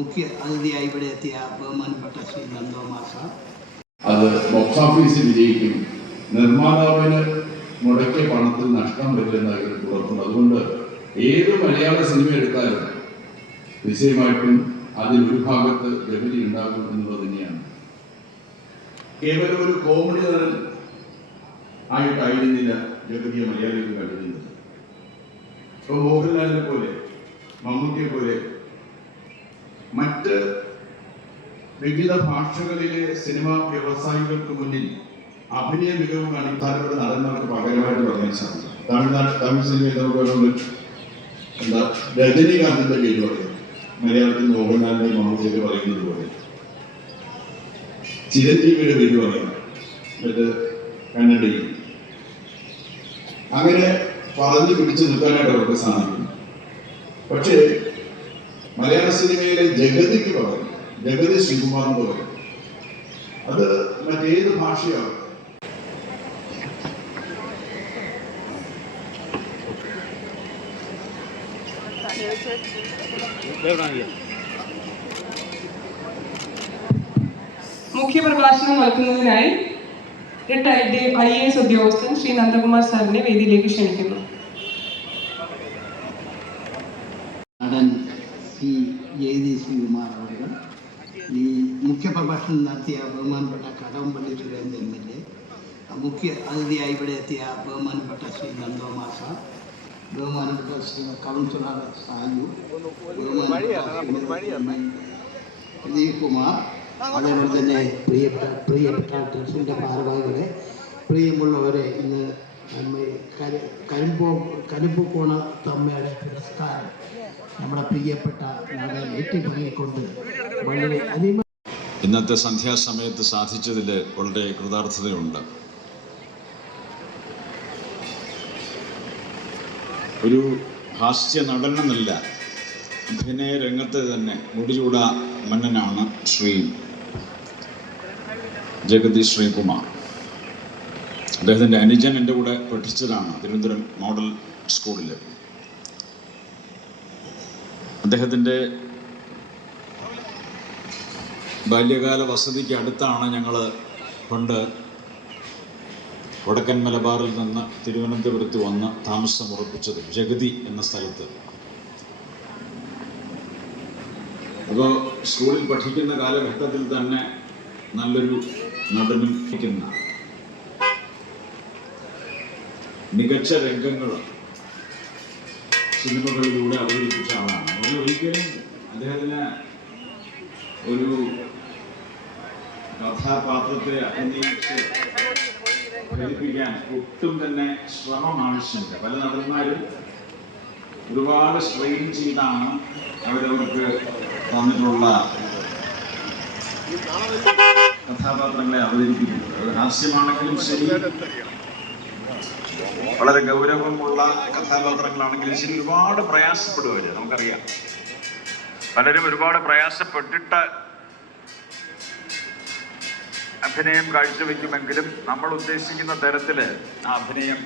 മുഖ്യ അതിഥിയായി ഇവിടെ എത്തിയ ബഹുമാനപ്പെട്ട ശ്രീ നന്ദകുമാർ സാർ. അത് ബോക്സ് ഓഫീസിൽ വിജയിക്കും, നിർമ്മാതാവിന് മുടക്കിയ പണത്തിൽ നഷ്ടം വരില്ലെന്ന് അവർക്ക് ഉറപ്പുണ്ട്. അതുകൊണ്ട് ഏത് മലയാള സിനിമ എടുത്താലും നിശ്ചയമായിട്ടും അതിലൊരു ഭാഗത്ത് ലഹരി ഉണ്ടാകും എന്നുള്ളത് തന്നെയാണ്. കേവലം ഒരു കോമഡി നടൻ ആയിട്ടായിരുന്നില്ല ജഗതിയെ മലയാളികൾ കണ്ടിരുന്നത്. ഇപ്പൊ മോഹൻലാലിനെ പോലെ, മമ്മൂട്ടിയെ പോലെ മറ്റ് വിവിധ ഭാഷകളിലെ സിനിമാ വ്യവസായികൾക്ക് മുന്നിൽ അഭിനയ മികവ് കാണിക്കാനുള്ള നടന്മാർക്ക് പകരമായിട്ട് പറയാൻ സാധിക്കും. തമിഴ് സിനിമയിൽ നമുക്ക് എന്താ രജനീകാന്തിന്റെ പേര് പറയും, മലയാളത്തിൽ മോഹൻലാലിന്റെ മമ്മൂട്ടിയൊക്കെ പറയുന്നത് പോലെ ചിരഞ്ജീവിയുടെ പേര് പറയണം, മറ്റ് കന്നഡയിൽ. അങ്ങനെ പറഞ്ഞു പിടിച്ചു നിൽക്കാനായിട്ട് അവർക്ക് സാധിക്കും. പക്ഷേ മലയാള സിനിമയിലെ ജഗതിക്ക് പറയും, ജഗതി ശ്രീകുമാർ എന്ന് പറയും, അത് മറ്റേത് ഭാഷയാണ്. മുഖ്യപ്രഭാഷണം നടത്തുന്നതിനായി റിട്ടയർഡ് IAS ഉദ്യോഗസ്ഥൻ ശ്രീ നന്ദകുമാർ സാറിനെ വേദിയിലേക്ക് ക്ഷണിക്കുന്നു. നടൻ ശ്രീ ജഗതി ശ്രീകുമാർ അവർ, ഈ മുഖ്യപ്രഭാഷണം നടത്തിയ ബഹുമാനപ്പെട്ട കടകംപള്ളി സുരേന്ദ്രൻ MLA, മുഖ്യ അതിഥിയായി ഇവിടെ എത്തിയ ബഹുമാനപ്പെട്ട ശ്രീ നന്ദകുമാർ സാർ, ബഹുമാനപ്പെട്ട ശ്രീ കൗൺസിലർ സാജു, പ്രദീപ് കുമാർ, അതേപോലെ തന്നെ പ്രിയപ്പെട്ട ട്രസ്റ്റിൻ്റെ ഭാരവാഹികളെ, പ്രിയമുള്ളവരെ, ഇന്ന് കരിമ്പൂക്കോണ തമ്മയുടെ പുരസ്കാരം നമ്മുടെ പ്രിയപ്പെട്ട നടൻ ഏറ്റുവാങ്ങിക്കൊണ്ട് വളരെ ഇന്നത്തെ സന്ധ്യാസമയത്ത് സാധിച്ചതിൽ വളരെ കൃതാർത്ഥതയുണ്ട്. ഒരു ഹാസ്യ നടനെന്നല്ല, അഭിനയ രംഗത്ത് തന്നെ മുടിചൂട മന്നനാണ് ശ്രീ ജഗതി ശ്രീകുമാർ. അദ്ദേഹത്തിൻ്റെ അനുജൻ എൻ്റെ കൂടെ പഠിച്ചതാണ് തിരുവനന്തപുരം മോഡൽ സ്കൂളിൽ. അദ്ദേഹത്തിൻ്റെ ബാല്യകാല വസതിക്ക് അടുത്താണ് ഞങ്ങൾ പണ്ട് വടക്കൻ മലബാറിൽ നിന്ന് തിരുവനന്തപുരത്ത് വന്ന് താമസമുറപ്പിച്ചത്, ജഗതി എന്ന സ്ഥലത്ത്. അപ്പോൾ സ്കൂളിൽ പഠിക്കുന്ന കാലഘട്ടത്തിൽ തന്നെ നല്ലൊരു നടനും മികച്ച രംഗങ്ങൾ സിനിമകളിലൂടെ അവതരിപ്പിച്ച ആളാണ്. അത് ഒരിക്കലും അദ്ദേഹത്തിന് ഒരു കഥാപാത്രത്തെ അഭിനയിച്ച് ഫലിപ്പിക്കാൻ ഒട്ടും തന്നെ ശ്രമം ആവശ്യമില്ല. പല നടന്മാരും ഒരുപാട് സ്ട്രെയിൻ ചെയ്താണ് അവരവർക്ക് തന്നിട്ടുള്ള കഥാപാത്രങ്ങളെ അവതരിപ്പിക്കുന്നത്. അത് ഹാസ്യമാണെങ്കിലും ശരി, വളരെ ഗൗരവമുള്ള കഥാപാത്രങ്ങളാണെങ്കിലും ശരി, ഒരുപാട് പ്രയാസപ്പെടുവര്. നമുക്കറിയാം, പലരും ഒരുപാട് പ്രയാസപ്പെട്ടിട്ട് അഭിനയം കാഴ്ചവെക്കുമെങ്കിലും നമ്മൾ ഉദ്ദേശിക്കുന്ന തരത്തിൽ ആ അഭിനയം